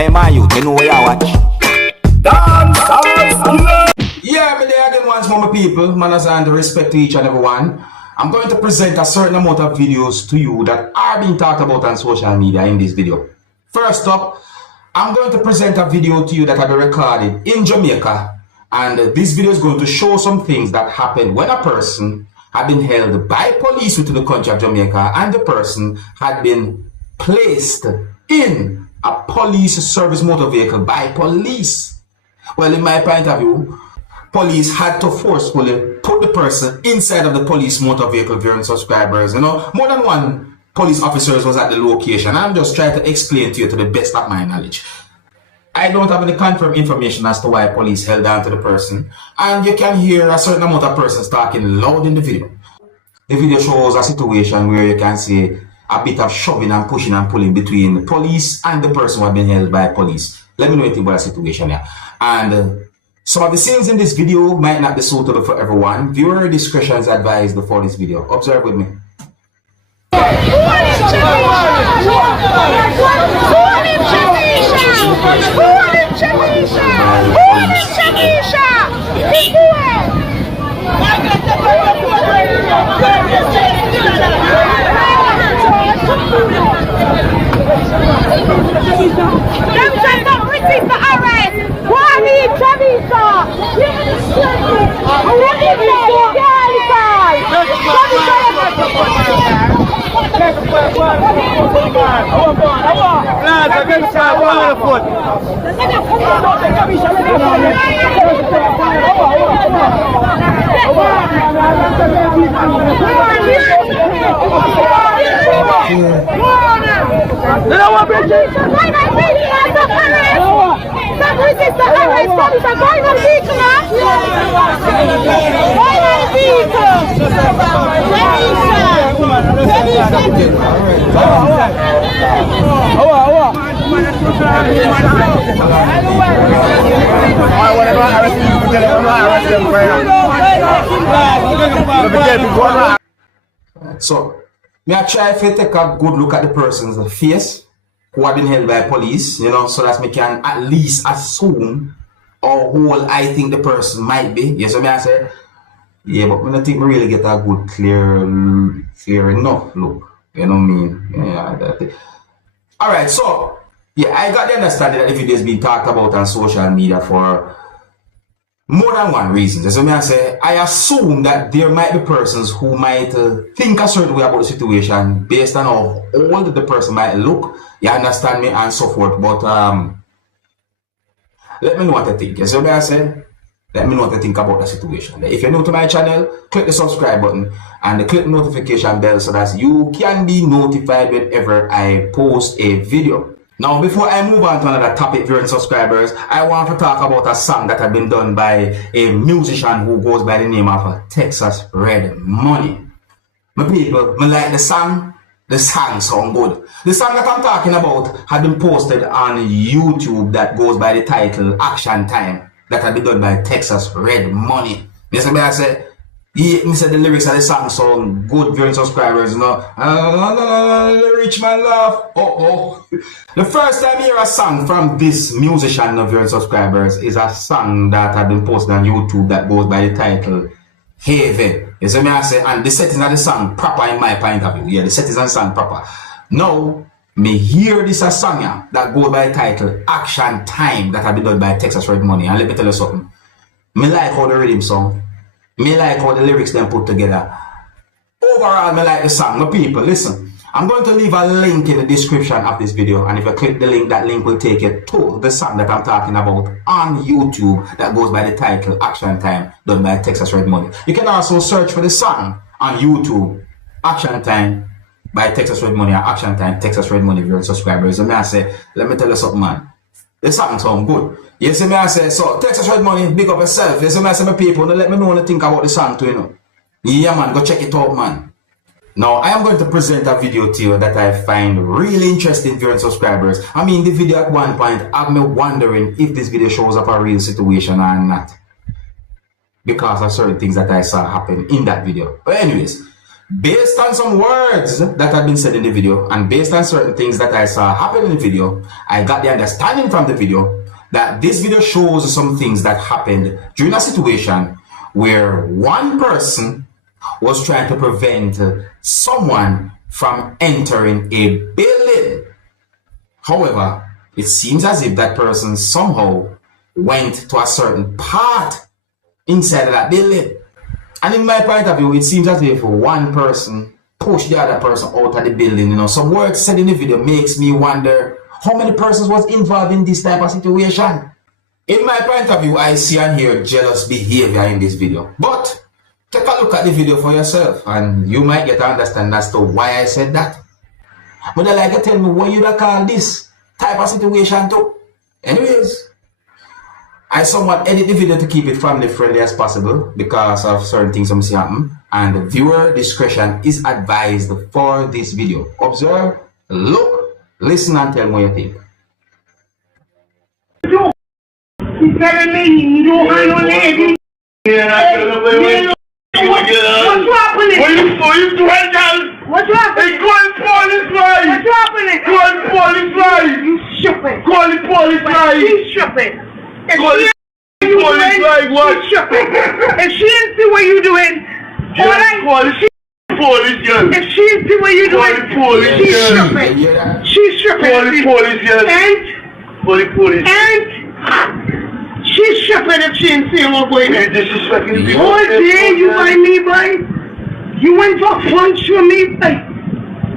Hey man, you know where you watch. Dancehall. Yeah, me there again once more, my people. Manners and respect to each and every one. I'm going to present a certain amount of videos to you that are being talked about on social media in this video. First up, I'm going to present a video to you that I have recorded in Jamaica. And this video is going to show some things that happen when a person had been held by police within the country of Jamaica and the person had been placed in a police service motor vehicle by police. Well, in my point of view, police had to forcefully put the person inside of the police motor vehicle, viewing subscribers. You know, more than one police officers was at the location. I'm just trying to explain to you to the best of my knowledge. I don't have any confirmed information as to why police held on to the person, and you can hear a certain amount of persons talking loud in the video. The video shows a situation where you can see a bit of shoving and pushing and pulling between the police and the person who had been held by police. Let me know anything about the situation here. And some of the scenes in this video might not be suitable for everyone. Viewer discretion is advised before this video. Observe with me. So, may I try to take a good look at the person's face who have been held by police, you know, so that we can at least assume or who I think the person might be. Yes, so may I say, yeah, but I don't think we really get a good, clear enough look. You know what I mean? Yeah, alright, so, yeah, I got the understanding that the video is being talked about on social media for more than one reason. So may I say, I assume that there might be persons who might think a certain way about the situation based on how old the person might look. You understand me, and so forth. But let me know what I think. So may I say, let me know what I think about the situation. If you're new to my channel, click the subscribe button and click the notification bell so that you can be notified whenever I post a video. Now, before I move on to another topic, viewers and subscribers, I want to talk about a song that has been done by a musician who goes by the name of TEXXUS REDMONEY. My people, I like the song. The song sounds good. The song that I'm talking about has been posted on YouTube that goes by the title Action Time, that has been done by TEXXUS REDMONEY. Yes, I say, he said the lyrics of the song sound good, viewers and subscribers, you know. Rich man laugh. The first time you hear a song from this musician, viewers and subscribers, is a song that has been posted on YouTube that goes by the title Heavy. You see me I say, and the settings of the song proper in my point of view. Yeah, the settings of the song proper. Now, me hear this a song that goes by the title Action Time that has been done by TEXXUS REDMONEY. And let me tell you something. Me like how the rhythm song. Me like how the lyrics then put together. Overall, me like the song. My people, listen. I'm going to leave a link in the description of this video, and if you click the link, that link will take you to the song that I'm talking about on YouTube that goes by the title Action Time, done by TEXXUS REDMONEY. You can also search for the song on YouTube, Action Time by TEXXUS REDMONEY, or Action Time, TEXXUS REDMONEY, viewers and subscribers. And I say, let me tell you something, man. The song sound good. You see me, I say, so TEXXUS REDMONEY, big up yourself. You see me, I say, my people, now let me know what you think about the song too, you know. Yeah, man, go check it out, man. Now, I am going to present a video to you that I find really interesting, viewers and subscribers. I mean, the video at one point had me wondering if this video shows up a real situation or not, because of certain things that I saw happen in that video. But anyways, Based on some words that had been said in the video and based on certain things that I saw happen in the video, I got the understanding from the video that this video shows some things that happened during a situation where one person was trying to prevent someone from entering a building. However, it seems as if that person somehow went to a certain part inside of that building. And in my point of view, it seems as if one person pushed the other person out of the building. You know, some words said in the video makes me wonder how many persons was involved in this type of situation. In my point of view, I see and hear jealous behavior in this video. But take a look at the video for yourself and you might get to understand as to why I said that. But I like to tell me what you call this type of situation too. Anyways, I somewhat edit the video to keep it family friendly as possible because of certain things I'm seeing happen, and viewer discretion is advised for this video. Observe, look, listen and tell me what you think. He's telling me you don't have no lady. What's happening? What you doing, girl? What's happening? Hey, call the police line! What's happening? Call the police line! You stupid. Call the police line! She's stupid. Call the police line, what? She's stupid. If she didn't see what you're doing, Call the police, girl! if she didn't see what you're Call doing, the police, she's girl! stupid. She's stupid. Call the police, girl! Call the police. And she's stupid if she didn't see what's going on. You're disrespecting the people. Oh, dear, you by me, boy. You went for punch with me, boy.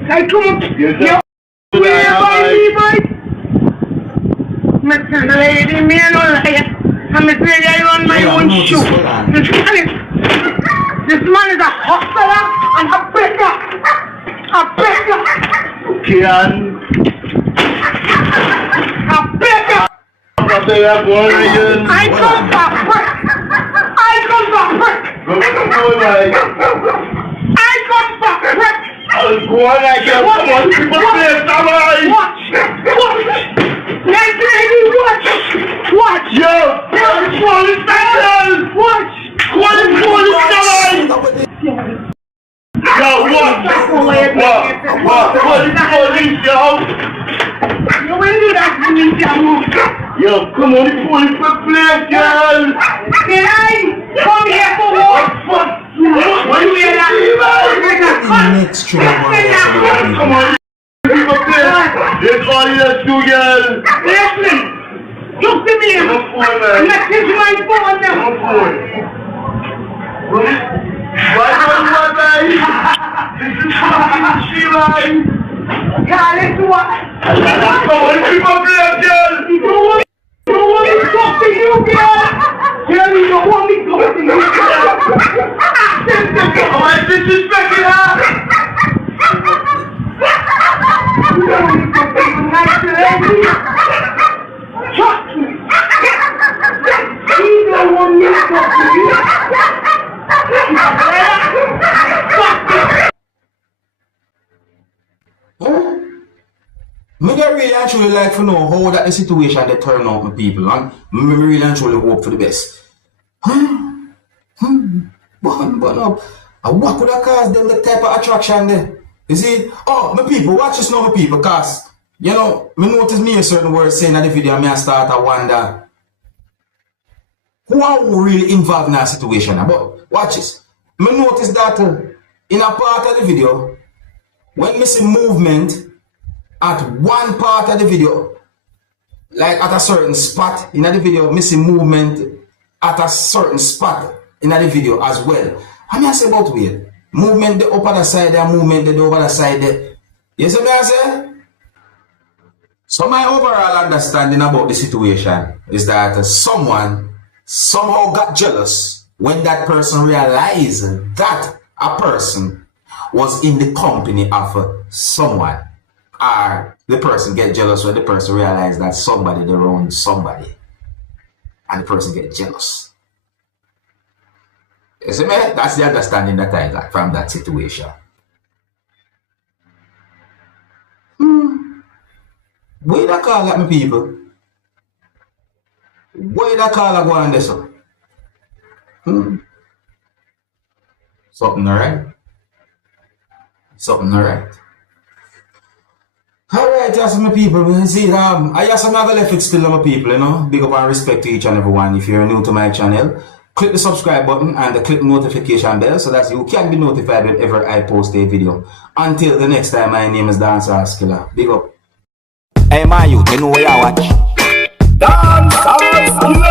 I come up. You're where by me, boy? Mr. Lady, me no liar. I'm a lady, I run my own show. This man is a hustler and a beggar. A beggar. Okay, and A beggar. I come back quick. I come back quick. I come back quick. Watch, lady, watch. Yo, call the police, man. Watch. Call the police, man. Yo, what? Call the police, yo. You will do that to me, Jamu. Yo, come on, the police will play, girl. Can I come here for what? What you hear that? Next trigger Come on, people play. That's all you have to do, girl. Listen. Look to me. Message my phone now. What, this is fucking shit, God, listen what? come on, people play, girl. You don't want me to talk to you, girl. Girl, you don't want me to talk to you, girl. Come on, disrespecting her. You don't want me to talk to you, nice lady. Trust me. He don't want me to talk to you. Me get really and truly like to know how that the situation they turn out with people, and me really and truly hope for the best. But up. And what could have caused them the type of attraction there? You see, oh, my people, watch this now, my people, cause you know, me notice me a certain words saying in the video, me I start to wonder who are really involved in that situation. But watch this. Me notice that in a part of the video, when me see movement at one part of the video, like at a certain spot in the video, me see movement at a certain spot in the video as well. I mean, I say about wait, movement the up other side there, movement the over the side there. You see me I say? So my overall understanding about the situation is that someone somehow got jealous when that person realized that a person was in the company of someone. Or the person get jealous when the person realized that somebody they own somebody. And the person get jealous. You see me? That's the understanding that I got from that situation. Where that call at me people? Where that call go on this one? Something alright? Something, alright. Alright, yes, my people. See, I have some other left it still, my people, you know. Big up and respect to each and every one. If you're new to my channel, click the subscribe button and click notification bell so that you can be notified whenever I post a video. Until the next time, my name is Dancehall. Big up. Hey, my youth, you know where you watch? Dancehall.